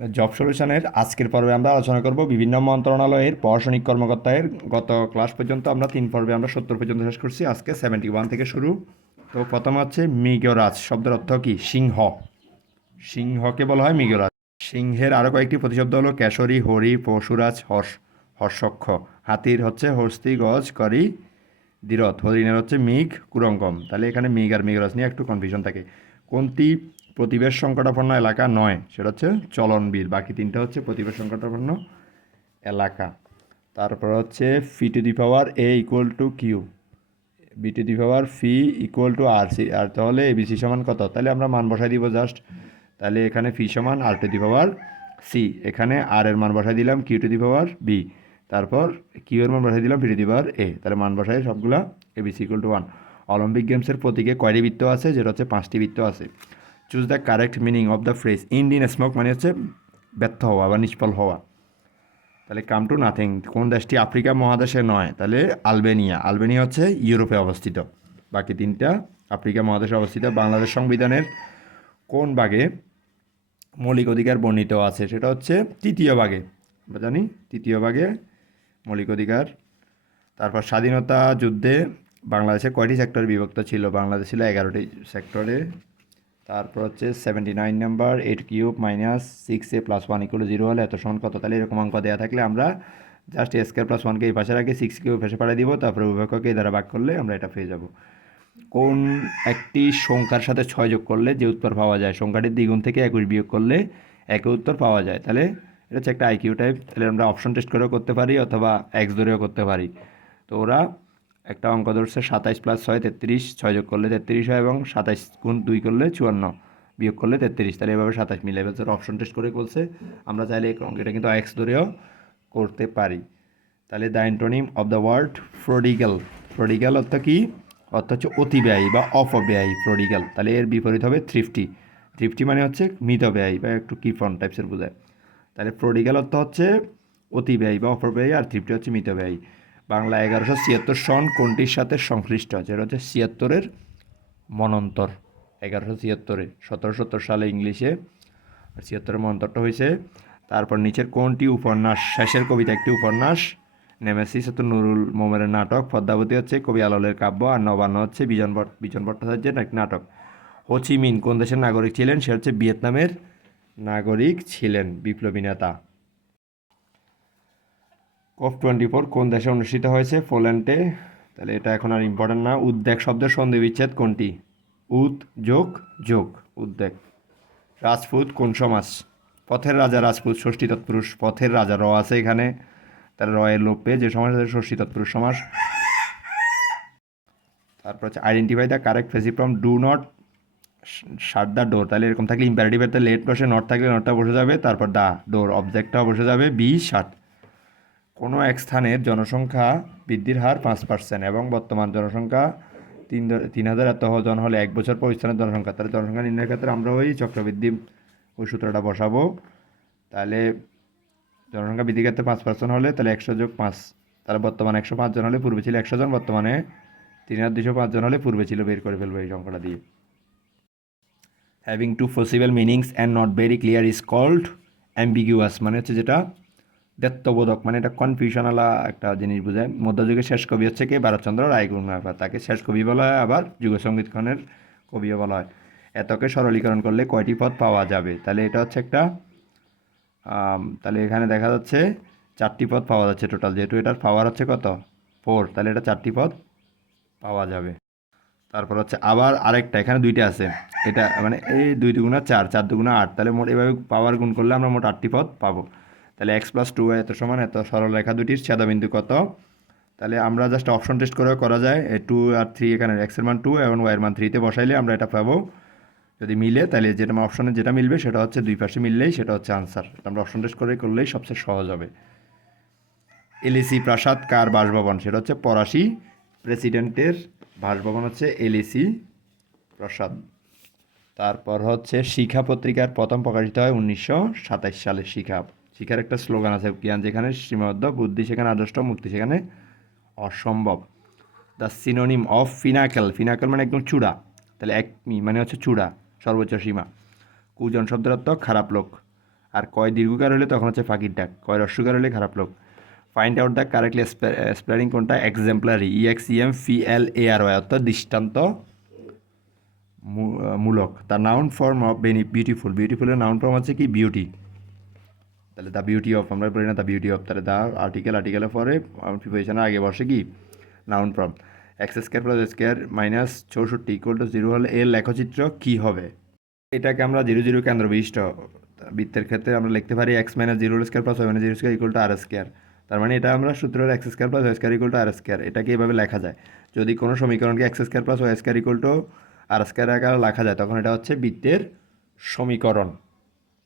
Job সলিউশনের আজকের পর্বে আমরা আলোচনা করব বিভিন্ন মন্ত্রণালয়ের প্রশাসনিক কর্মকর্তাদের। গত ক্লাস পর্যন্ত আমরা 3 পর্বে আমরা 70 পর্যন্ত শেষ করছি, আজকে 71 থেকে শুরু। তো প্রথম হচ্ছে মৃগরাজ শব্দের অর্থ কি? সিংহ। সিংহকে বলা হয় মৃগরাজ। সিংহের আরও কয়েকটি প্রতিশব্দ হলো কেশরী, হরি, পশুরাজ, হর্ষক্ষ। হাতির হচ্ছে হস্তি, গজ, করি, দ্বিরথ। হরিণের হচ্ছে মৃগ, কুরঙ্গম। তাহলে এখানে মৃগ আর মৃগরাজ নিয়ে একটু কনফিউশন থাকে। কোনটি প্রতিবেশ সংকটাপন্ন এলাকা নয়? সেটা হচ্ছে চলনবিল। বাকি তিনটা হচ্ছে প্রতিবেশ সংকটাপন্ন এলাকা। তারপর হচ্ছে phi to the power a equal to q, b to the power phi equal to r c. আর তাহলে এবিসি সমান কত? তাহলে আমরা মান বসাই দিব জাস্ট। তাহলে এখানে ফি সমান আর টু দি পাওয়ার সি, এখানে আর এর মান বসাই দিলাম q to the power b, তারপর কিউ এর মান বসাই দিলাম পি টু দি পাওয়ার এ। তাহলে মান বসাই সবগুলা এবিসি ইকুয়াল টু 1। অলিম্পিক গেমসের প্রতীকে কয়টি বৃত্ত আছে? যেটা হচ্ছে 5টি বৃত্ত আছে। Choose the correct meaning of the phrase Indian smoke, মানে হচ্ছে ব্যর্থ হওয়া বা নিষ্ফল হওয়া। তাহলে কাম টু নাথিং। কোন দেশটি আফ্রিকা মহাদেশে নয়? তাহলে আলবেনিয়া। আলবেনিয়া হচ্ছে ইউরোপে অবস্থিত। বাকি তিনটা আফ্রিকা মহাদেশে অবস্থিত। বাংলাদেশ সংবিধানের কোন ভাগে মৌলিক অধিকার বর্ণিত আছে? সেটা হচ্ছে 3য় ভাগে। আমরা জানি 3য় ভাগে মৌলিক অধিকার। তারপর স্বাধীনতা যুদ্ধে বাংলাদেশে কয়টি সেক্টরে বিভক্ত ছিল? বাংলাদেশ ছিল 11টি সেক্টরে। তারপর হচ্ছে 79 নাম্বার 8³ - 6a+1 = 0 হলে এত সমান কত? তাহলে এরকম অঙ্ক দেওয়া থাকলে আমরা জাস্ট a² + 1কে এই পাশে রাখি, 6কে ওই পাশে পাঠিয়ে দিব, তারপরে উভয়কে এই দ্বারা ভাগ করলে আমরা এটা পেয়ে যাব। কোন একটি সংখ্যার সাথে 6 যোগ করলে যে উত্তর পাওয়া যায়? সংখ্যাটির দ্বিগুণ থেকে 21 বিয়োগ করলে একই উত্তর পাওয়া যায়। তাহলে এটা হচ্ছে একটা আইকিউ টাইপ। তাহলে আমরা অপশন টেস্ট করেও করতে পারি অথবা এক্স ধরেও করতে পারি। তো ওরা একটা অঙ্ক ধরছে 27 + 6 33, 6 যোগ করলে 33 হয় এবং 27 গুণ 2 করলে 54, বিয়োগ করলে 33। তাহলে এভাবে 27 মিলে ফেলছে, অপশন টেস্ট করে বলছে। আমরা চাইলে এই অঙ্কটা কিন্তু এক্স ধরেও করতে পারি। তাহলে the antonym of the word prodigal. Prodigal অর্থ কি? অর্থ হচ্ছে অতিব্যয়ী বা অপব্যয়ী, প্রডিগাল। তাহলে এর বিপরীত হবে থ্রিফটি। থ্রিফটি মানে হচ্ছে মিতব্যয়ী বা একটু কিফন টাইপসের বোঝায়। তাহলে প্রডিগাল অর্থ হচ্ছে অতিব্যয়ী বা অপব্যয়ী, আর থ্রিফটি হচ্ছে মিতব্যয়ী। বাংলা 1176 সন কোনটির সাথে সংশ্লিষ্ট? যেটা হচ্ছে 76-এর মনন্তর। 1176-এ 1770 সালে ইংলিশে, আর 76-এর মনন্তরটা হয়েছে। তারপর নিচের কোনটি উপন্যাস? শেষের কবিতা একটি উপন্যাস। নেমেসিস হচ্ছে নুরুল মোমের নাটক। পদ্মাবতী হচ্ছে কবি আলালের কাব্য। আর নবান্ন হচ্ছে বিজন ভট্টাচার্যের এক নাটক। হোচিমিন কোন দেশের নাগরিক ছিলেন? সে হচ্ছে ভিয়েতনামের নাগরিক ছিলেন, বিপ্লবী নেতা। COP24 কোন দেশে অনুষ্ঠিত হয়েছে? পোল্যান্ডে। তাহলে এটা এখন আর ইম্পর্টেন্ট না। উদ্বেগ শব্দের সন্ধি বিচ্ছেদ কোনটি? উদ যোগ যোগ, উদ্বেগ। রাজপুত কোন সমাস? পথের রাজা রাজপুত ষষ্ঠী তৎপুরুষ। পথের রাজা র আছে এখানে, তার র এর লোপ পেয়ে যে সমাস আছে ষষ্ঠী তৎপুরুষ সমাস। তারপর হচ্ছে identify the correct phrase from do not shut the door. তাহলে এরকম থাকলে ইম্পারেটিভের তাহলে লেট বসে, নট থাকলে নটটা বসে যাবে, তারপর দ্য ডোর অবজেক্টটাও বসে যাবে, বি শাট। কোনো এক স্থানের জনসংখ্যা বৃদ্ধির হার 5% এবং বর্তমান জনসংখ্যা 3000 এত জন হলে 1 বছর পর স্থানের জনসংখ্যা। তাহলে জনসংখ্যা নির্ণয়ের ক্ষেত্রে আমরা ওই চক্রবৃদ্ধি ওই সূত্রটা বসাবো। তাহলে জনসংখ্যা বৃদ্ধির ক্ষেত্রে 5% হলে তাহলে 100+5। তাহলে বর্তমানে 105 জন হলে পূর্বে ছিল 100 জন, বর্তমানে 3205 জন হলে পূর্বে ছিল, বের করে ফেলবো এই সংখ্যাটা দিয়ে। Having two possible meanings and not very clear is called ambiguous, মানে হচ্ছে যেটা দ্বৈতবোধক, মানে এটা কনফিউশনালা একটা জিনিস বোঝায়। মধ্যযুগের শেষ কবি হচ্ছে কে? ভারতচন্দ্র রায়গুণাপাধ্যায়। তাকে শেষ কবি বলা হয়, আবার যুগসঙ্গীত খানের কবিও বলা হয়। এতকে সরলীকরণ করলে কয়টি পদ পাওয়া যাবে? তাহলে এটা হচ্ছে একটা তাহলে এখানে দেখা যাচ্ছে 4টি পদ পাওয়া যাচ্ছে টোটাল, যেহেতু এটার পাওয়ার হচ্ছে কত? 4, তাহলে এটা 4টি পদ পাওয়া যাবে। তারপর হচ্ছে আবার আরেকটা, এখানে 2টা আছে, এটা মানে এই 2 দুগুণা 4, 4 দুগুণা 8, তাহলে মোট এভাবে পাওয়ার গুণ করলে আমরা মোট 8টি পদ পাবো। তাহলে x+2y এত সমান এত, সরল রেখা দুটির ছেদবিন্দু কত? তাহলে আমরা জাস্ট অপশন টেস্ট করেও করা যায়। 2 আর 3, এখানে x এর মান 2 এবং y এর মান 3তে বসাইলে আমরা এটা পাবো। যদি মিলে তাহলে যেটা অপশনে যেটা মিলবে সেটা হচ্ছে দুই পাশে মিললেই সেটা হচ্ছে আনসার। আমরা অপশন টেস্ট করে করলেই সবচেয়ে সহজ হবে। এলএসি প্রাসাদ কার বাসভবন? সেটা হচ্ছে ফরাসি প্রেসিডেন্টের বাসভবন হচ্ছে এলএসি প্রাসাদ। তারপর হচ্ছে শিখা পত্রিকার প্রথম প্রকাশিত হয় 1927 সালে। শিখার একটা স্লোগান আছে, জ্ঞান যেখানে সীমাবদ্ধ, বুদ্ধি সেখানে আদর্শ, মুক্তি সেখানে অসম্ভব। The synonym of ফিনাকেল। ফিনাকেল মানে একদম চূড়া, তাহলে একমি মানে হচ্ছে চূড়া, সর্বোচ্চ সীমা। কুজন শব্দের অর্থ খারাপ লোক। আর কয় দীর্ঘকার হলে তখন হচ্ছে ফাঁকির ডাক, কয় রস্যকার হলে খারাপ লোক। Find out the correctly spelling কোনটা? এক্সাম্পলারি, EXEMPLARY, অর্থাৎ দৃষ্টান্ত মূলক। The noun form of beautiful, বিউটিফুলের নাউন ফর্ম হচ্ছে কি? বিউটি। তাহলে দ্য বিউটি অফ আমরা বলি না দ্য বিউটি অফ, তাহলে দ্য আর্টিকেলের পরে প্রিপোজিশনের আগে বসে কি? Noun form. X square plus square minus 64 equal to 0 হলে এর লেখচিত্র কী হবে? এটাকে আমরা 0 0 কেন্দ্র বিশিষ্ট বৃত্তের ক্ষেত্রে আমরা লিখতে পারি x minus 0 square plus y minus 0 square equal to r square. তার মানে এটা আমরা সূত্র x square plus y square equal to r square, এটাকে এভাবে লেখা যায়। যদি কোনো সমীকরণকে x square plus y square equal to r square আকারে লেখা যায় তখন এটা হচ্ছে বৃত্তের সমীকরণ।